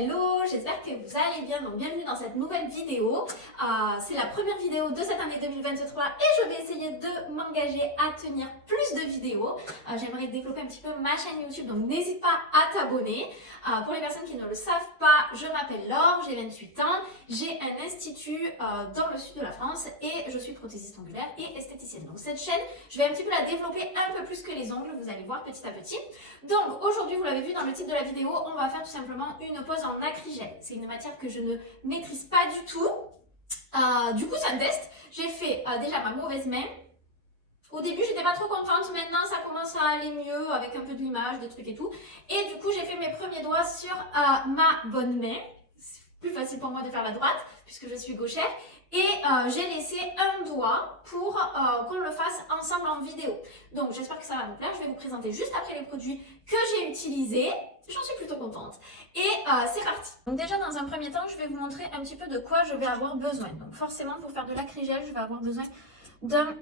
hello, j'espère que vous allez bien, donc bienvenue dans cette nouvelle vidéo. C'est la première vidéo de cette année 2023 et je vais essayer de m'engager à tenir plus de vidéos. J'aimerais développer un petit peu ma chaîne YouTube, donc n'hésite pas à t'abonner. Pour les personnes qui ne le savent pas, je m'appelle Laure, j'ai 28 ans, j'ai un institut dans le sud de la France et je suis prothésiste ongulaire et esthéticienne. Donc cette chaîne, je vais un petit peu la développer un peu plus que les ongles, vous allez voir petit à petit. Donc aujourd'hui, vous l'avez vu dans le titre de la vidéo, on va faire tout simplement une pose en acrygel. C'est une matière que je ne maîtrise pas du tout. Du coup, c'est un test. J'ai fait déjà ma mauvaise main. Au début, j'étais pas trop contente. Maintenant, ça commence à aller mieux avec un peu de l'image, des trucs et tout. Et du coup, j'ai fait mes premiers doigts sur ma bonne main. C'est plus facile pour moi de faire la droite puisque je suis gauchère. Et j'ai laissé un doigt pour qu'on le fasse ensemble en vidéo. Donc, j'espère que ça va me plaire. Je vais vous présenter juste après les produits que j'ai utilisés. J'en suis plutôt contente. Et c'est parti. Donc déjà, dans un premier temps, je vais vous montrer un petit peu de quoi je vais avoir besoin. Donc forcément, pour faire de l'acrygel, je vais avoir besoin d'un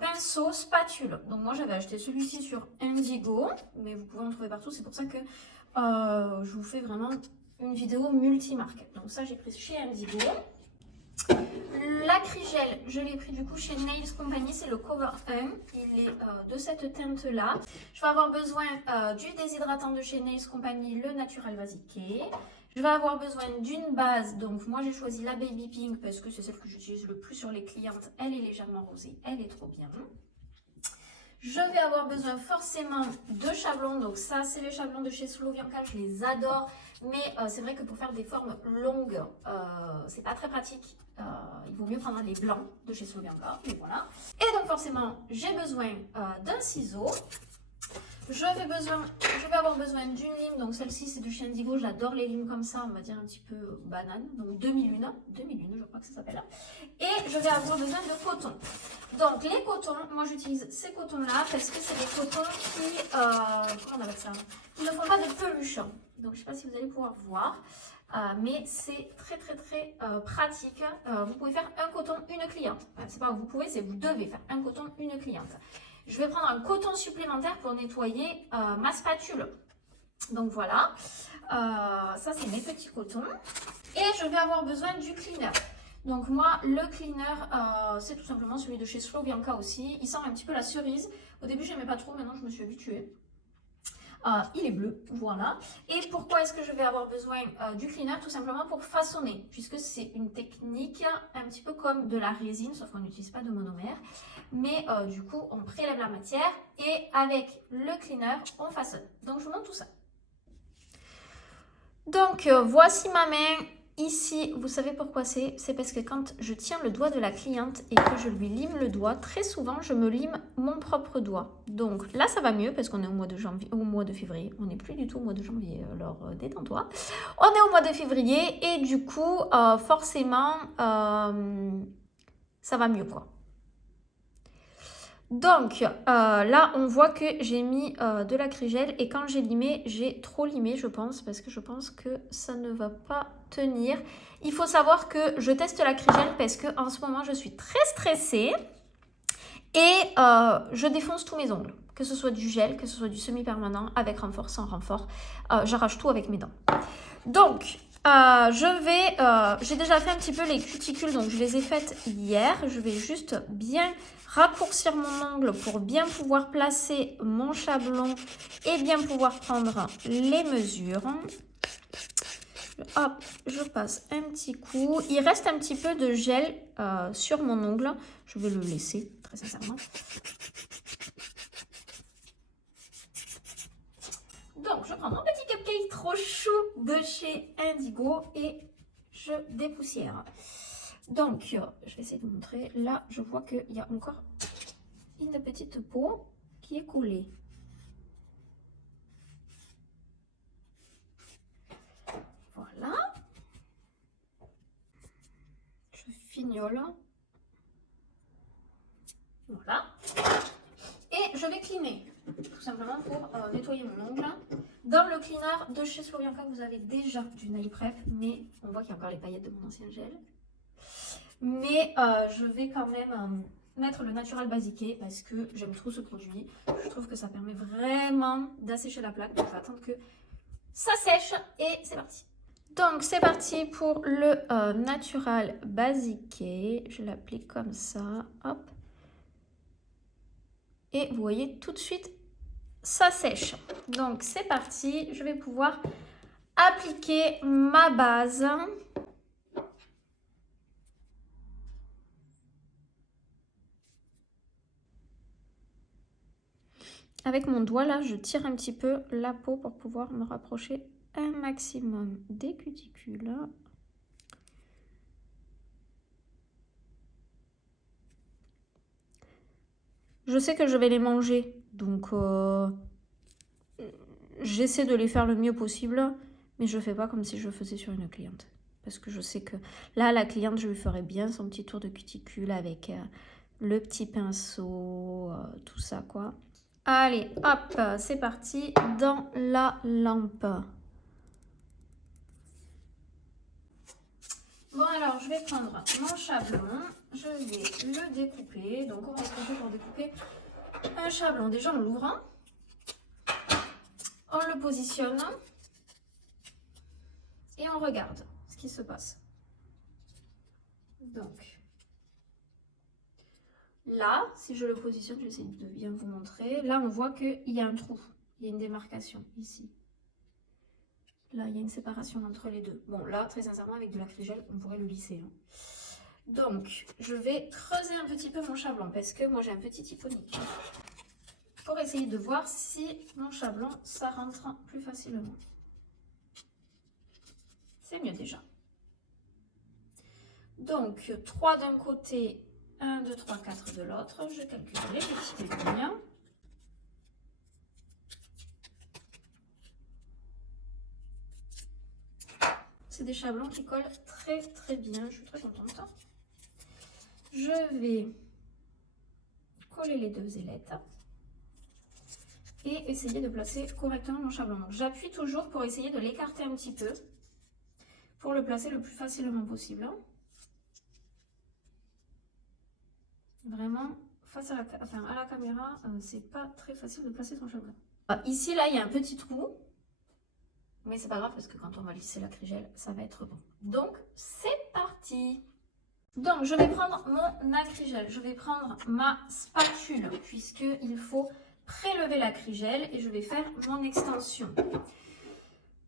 pinceau spatule. Donc moi, j'avais acheté celui-ci sur Indigo, mais vous pouvez en trouver partout. C'est pour ça que je vous fais vraiment une vidéo multimarque. Donc ça, j'ai pris chez Indigo. L'acrygel, je l'ai pris du coup chez Nails Company, c'est le Cover 1, il est de cette teinte là. Je vais avoir besoin du déshydratant de chez Nails Company, le Natural Basique. Je vais avoir besoin d'une base, donc moi j'ai choisi la Baby Pink parce que c'est celle que j'utilise le plus sur les clientes, elle est légèrement rosée, elle est trop bien. Je vais avoir besoin forcément de chablons, donc ça c'est les chablons de chez Slovianka, je les adore, mais c'est vrai que pour faire des formes longues, c'est pas très pratique, il vaut mieux prendre les blancs de chez Slovianka, mais voilà. Et donc forcément j'ai besoin d'un ciseau, je vais avoir besoin d'une lime, donc celle-ci c'est du chez Indigo, j'adore les limes comme ça, on va dire un petit peu banane, donc demi-lune je crois que ça s'appelle. Et je vais avoir besoin de coton. Donc les cotons, moi j'utilise ces cotons là parce que c'est des cotons qui, comment on appelle ça, ils ne font pas de peluche. Donc je ne sais pas si vous allez pouvoir voir, mais c'est très pratique. Vous pouvez faire un coton, une cliente. Enfin, c'est pas vous pouvez, c'est vous devez faire un coton, une cliente. Je vais prendre un coton supplémentaire pour nettoyer ma spatule. Donc voilà, ça c'est mes petits cotons. Et je vais avoir besoin du cleaner. Donc moi, le cleaner, c'est tout simplement celui de chez Slovianka aussi. Il sent un petit peu la cerise. Au début, je n'aimais pas trop, maintenant je me suis habituée. Il est bleu, voilà. Et pourquoi est-ce que je vais avoir besoin du cleaner? Tout simplement pour façonner, puisque c'est une technique un petit peu comme de la résine, sauf qu'on n'utilise pas de monomère. Mais du coup, on prélève la matière et avec le cleaner, on façonne. Donc, je vous montre tout ça. Donc, voici ma main. Ici, vous savez pourquoi c'est parce que quand je tiens le doigt de la cliente et que je lui lime le doigt, très souvent, je me lime mon propre doigt. Donc là, ça va mieux parce qu'on est au mois de janvier, au mois de février. On n'est plus du tout au mois de janvier, alors détends-toi. On est au mois de février et du coup, forcément, ça va mieux, quoi. Donc là, on voit que j'ai mis de l'acrygel et quand j'ai limé, j'ai trop limé, je pense, parce que je pense que ça ne va pas tenir. Il faut savoir que je teste l'acrygel parce que en ce moment, je suis très stressée et je défonce tous mes ongles. Que ce soit du gel, que ce soit du semi-permanent, avec renfort, sans renfort. J'arrache tout avec mes dents. Donc, j'ai déjà fait un petit peu les cuticules, donc je les ai faites hier. Je vais juste bien raccourcir mon ongle pour bien pouvoir placer mon chablon et bien pouvoir prendre les mesures. Hop, je passe un petit coup. Il reste un petit peu de gel sur mon ongle. Je vais le laisser, très sincèrement. Donc, je prends mon petit cupcake trop chou de chez Indigo et je dépoussière. Donc, je vais essayer de vous montrer. Là, je vois qu'il y a encore une petite peau qui est collée. Voilà. Je fignole. Voilà. Et je vais cleaner, tout simplement pour nettoyer mon ongle. Dans le cleaner de chez Slovianka, vous avez déjà du nail prep, mais on voit qu'il y a encore les paillettes de mon ancien gel. Mais je vais quand même mettre le Natural Basique parce que j'aime trop ce produit. Je trouve que ça permet vraiment d'assécher la plaque. Donc je vais attendre que ça sèche et c'est parti. Donc, c'est parti pour le Natural Basiqué. Je l'applique comme ça. Hop. Et vous voyez, tout de suite, ça sèche. Donc, c'est parti. Je vais pouvoir appliquer ma base. Avec mon doigt, là, je tire un petit peu la peau pour pouvoir me rapprocher un maximum des cuticules. Je sais que je vais les manger, donc j'essaie de les faire le mieux possible, mais je ne fais pas comme si je faisais sur une cliente. Parce que je sais que là, la cliente, je lui ferai bien son petit tour de cuticule avec le petit pinceau, tout ça, quoi. Allez, hop, c'est parti dans la lampe. Bon, alors, je vais prendre mon chablon, je vais le découper. Donc, on va se faire pour découper un chablon. Déjà, on l'ouvre, on le positionne et on regarde ce qui se passe. Donc, là, si je le positionne, je vais essayer de bien vous montrer. Là, on voit qu'il y a un trou, il y a une démarcation ici. Là, il y a une séparation entre les deux. Bon, là, très sincèrement, avec de l'acrygel, on pourrait le lisser. Hein. Donc, je vais creuser un petit peu mon chablon parce que moi, j'ai un petit hyponique. Pour essayer de voir si mon chablon, ça rentre plus facilement. C'est mieux déjà. Donc, 3 d'un côté, 1, 2, 3, 4 de l'autre. Je calcule les petites lignes. C'est des chablons qui collent très très bien. Je suis très contente. Je vais coller les deux ailettes et essayer de placer correctement mon chablon. Donc, j'appuie toujours pour essayer de l'écarter un petit peu pour le placer le plus facilement possible. Vraiment, face à la caméra, c'est pas très facile de placer son chablon. Ici, là, il y a un petit trou. Mais c'est pas grave parce que quand on va lisser l'acrygel, ça va être bon. Donc, c'est parti. Donc, je vais prendre mon acrygel. Je vais prendre ma spatule puisqu'il faut prélever l'acrygel et je vais faire mon extension.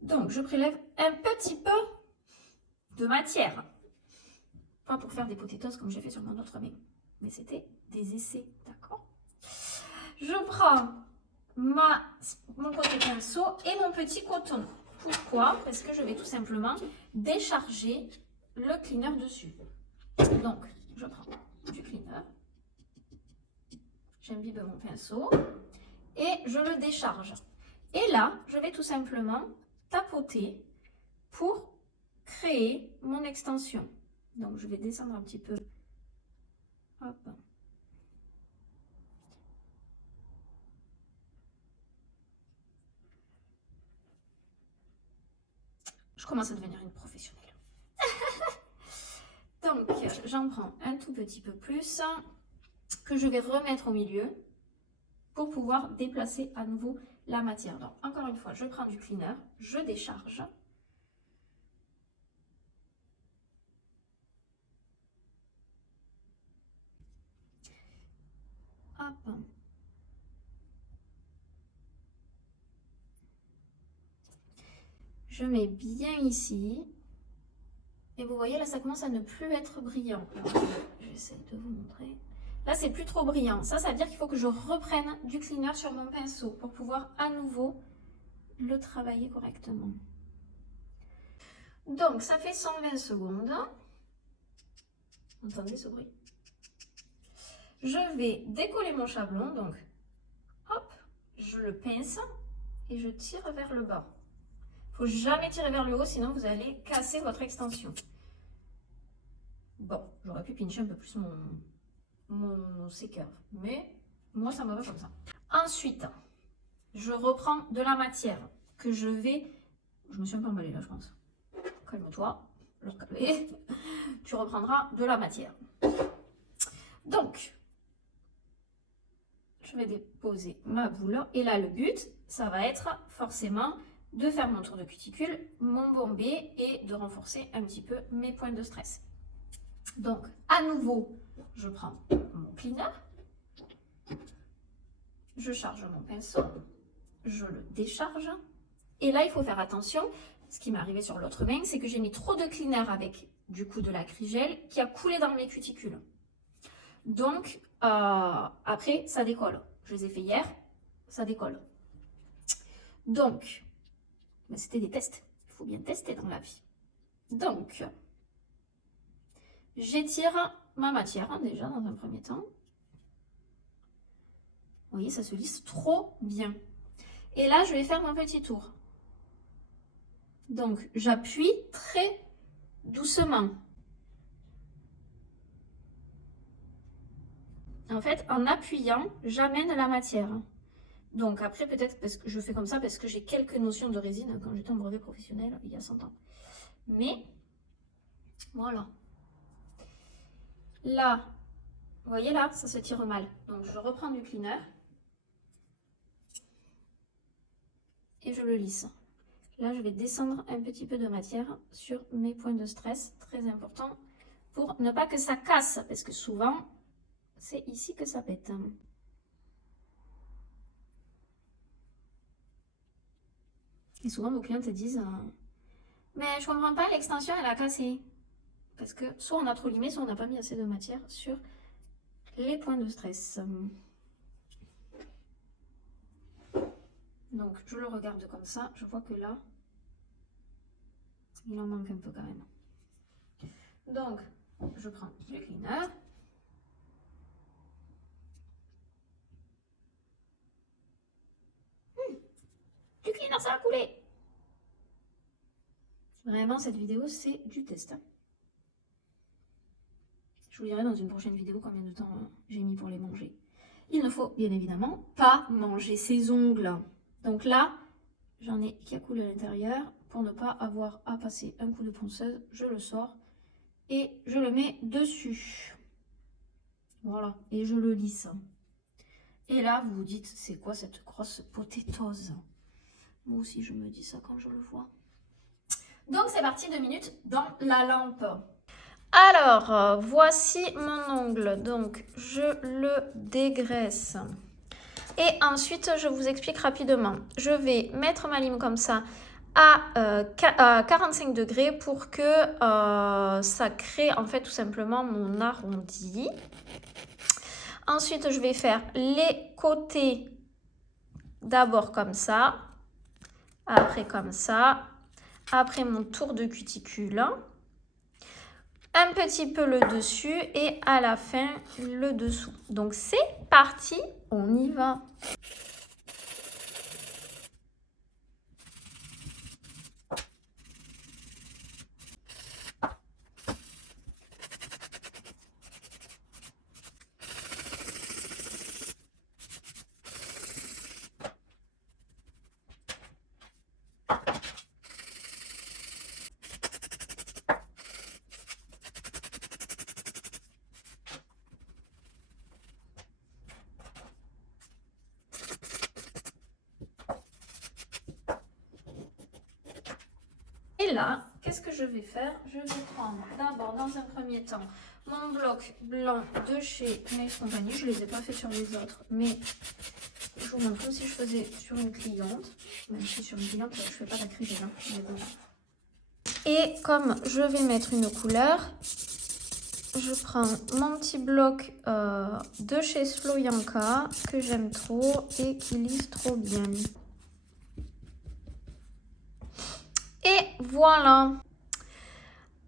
Donc, je prélève un petit peu de matière. Pas pour faire des potatoes comme j'ai fait sur mon autre main. Mais c'était des essais, d'accord? Je prends mon côté pinceau et mon petit coton. Pourquoi? Parce que je vais tout simplement décharger le cleaner dessus. Donc, je prends du cleaner, j'imbibe mon pinceau et je le décharge. Et là, je vais tout simplement tapoter pour créer mon extension. Donc, je vais descendre un petit peu. Hop. Je commence à devenir une professionnelle. Donc, j'en prends un tout petit peu plus que je vais remettre au milieu pour pouvoir déplacer à nouveau la matière. Donc, encore une fois, je prends du cleaner, je décharge. Hop. Je mets bien ici. Et vous voyez, là, ça commence à ne plus être brillant. J'essaie de vous montrer. Là, c'est plus trop brillant. Ça veut dire qu'il faut que je reprenne du cleaner sur mon pinceau pour pouvoir à nouveau le travailler correctement. Donc, ça fait 120 secondes. Entendez ce bruit? Je vais décoller mon chablon. Donc, hop, je le pince et je tire vers le bas. Il ne faut jamais tirer vers le haut, sinon vous allez casser votre extension. Bon, j'aurais pu pincher un peu plus mon séqueur, mais moi ça me va comme ça. Ensuite, je reprends de la matière que je vais... Je me suis un peu emballée là, je pense. Calme-toi, leur calmer. Tu reprendras de la matière. Donc, je vais déposer ma boule. Et là, le but, ça va être forcément de faire mon tour de cuticule, mon bombé et de renforcer un petit peu mes points de stress. Donc, à nouveau, je prends mon cleaner, je charge mon pinceau, je le décharge. Et là, il faut faire attention. Ce qui m'est arrivé sur l'autre main, c'est que j'ai mis trop de cleaner avec du coup de l'acrygel qui a coulé dans mes cuticules. Donc, après, ça décolle. Je les ai fait hier, ça décolle. Donc, c'était des tests. Il faut bien tester dans la vie. Donc, j'étire ma matière déjà dans un premier temps. Vous voyez, ça se lisse trop bien. Et là, je vais faire mon petit tour. Donc, j'appuie très doucement. En fait, en appuyant, j'amène la matière. Donc après, peut-être parce que je fais comme ça parce que j'ai quelques notions de résine quand j'étais en brevet professionnel il y a 100 ans. Mais, voilà. Là, vous voyez là, ça se tire mal. Donc je reprends du cleaner. Et je le lisse. Là, je vais descendre un petit peu de matière sur mes points de stress. Très important pour ne pas que ça casse. Parce que souvent, c'est ici que ça pète. Et souvent, vos clients te disent mais je comprends pas, l'extension, elle a cassé. Parce que soit on a trop limé, soit on n'a pas mis assez de matière sur les points de stress. Donc, je le regarde comme ça. Je vois que là, il en manque un peu quand même. Donc, je prends le cleaner. Du cleaner, ça a coulé. Vraiment, cette vidéo, c'est du test. Je vous dirai dans une prochaine vidéo combien de temps j'ai mis pour les manger. Il ne faut bien évidemment pas manger ses ongles. Donc là, j'en ai qui a coulé à l'intérieur. Pour ne pas avoir à passer un coup de ponceuse, je le sors et je le mets dessus. Voilà, et je le lisse. Et là, vous vous dites, c'est quoi cette grosse potatoes? Moi aussi, je me dis ça quand je le vois. Donc, c'est parti, 2 minutes dans la lampe. Alors, voici mon ongle. Donc, je le dégraisse. Et ensuite, je vous explique rapidement. Je vais mettre ma lime comme ça à 45 degrés pour que ça crée en fait tout simplement mon arrondi. Ensuite, je vais faire les côtés d'abord comme ça, après comme ça, après mon tour de cuticule, un petit peu le dessus et à la fin le dessous. Donc c'est parti, on y va. Et là, qu'est-ce que je vais faire? Je vais prendre d'abord, dans un premier temps, mon bloc blanc de chez Nails Company. Je ne les ai pas fait sur les autres, mais je vous montre comme si je faisais sur une cliente. Même si sur une cliente, je ne fais pas d'acrygel. Bon. Et comme je vais mettre une couleur, je prends mon petit bloc de chez Sloyanka que j'aime trop et qui lisse trop bien. Et voilà.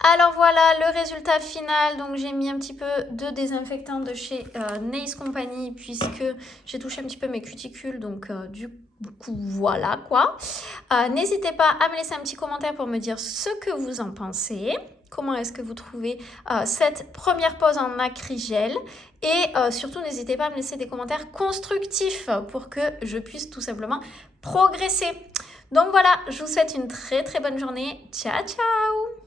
Alors voilà le résultat final. Donc j'ai mis un petit peu de désinfectant de chez Nails Company puisque j'ai touché un petit peu mes cuticules. Donc du coup voilà quoi. N'hésitez pas à me laisser un petit commentaire pour me dire ce que vous en pensez. Comment est-ce que vous trouvez cette première pose en acrygel. Et surtout n'hésitez pas à me laisser des commentaires constructifs pour que je puisse tout simplement progresser. Donc voilà, je vous souhaite une très très bonne journée. Ciao ciao!